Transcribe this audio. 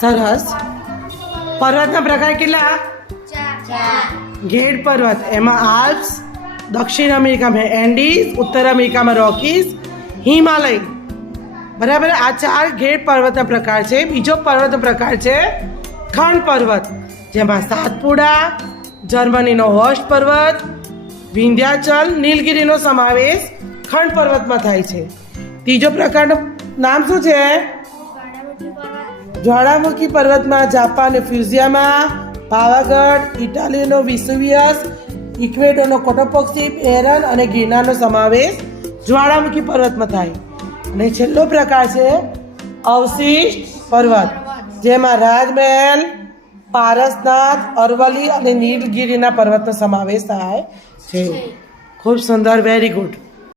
સરસ. પર્વતના પ્રકાર કેટલા? ઘેડ પર્વત, એમાં આલ્પ્સ, દક્ષિણ અમેરિકામાં એન્ડીઝ, ઉત્તર અમેરિકામાં રોકીઝ, હિમાલય. બરાબર. આ 4 ઘેડ પર્વતના પ્રકાર છે. બીજો પર્વતનો પ્રકાર છે ખંડ પર્વત, જેમાં સાતપુડા, જર્મનીનો હોર્સ્ટ પર્વત, વિંધ્યાચલ, નીલગિરીનો સમાવેશ ખંડ પર્વતમાં થાય છે. ત્રીજો પ્રકારનું નામ શું છે? જ્વાળામુખી પર્વતમાં જાપાનનો ફ્યુઝિયામા, પાવાગઢ, ઇટાલીનો વિસુવિયસ, ઇક્વેડોરનો કોટોપોક્સી, એરન અને ગિરનારનો સમાવેશ જ્વાળામુખી પર્વતમાં થાય. અને છેલ્લો પ્રકાર છે અવશિષ્ટ પર્વત, જેમાં રાજમહેલ, પારસનાથ, અરવલ્લી અને નીલગિરીના પર્વતનો સમાવેશ થાય છે. ખૂબ સુંદર. Very good.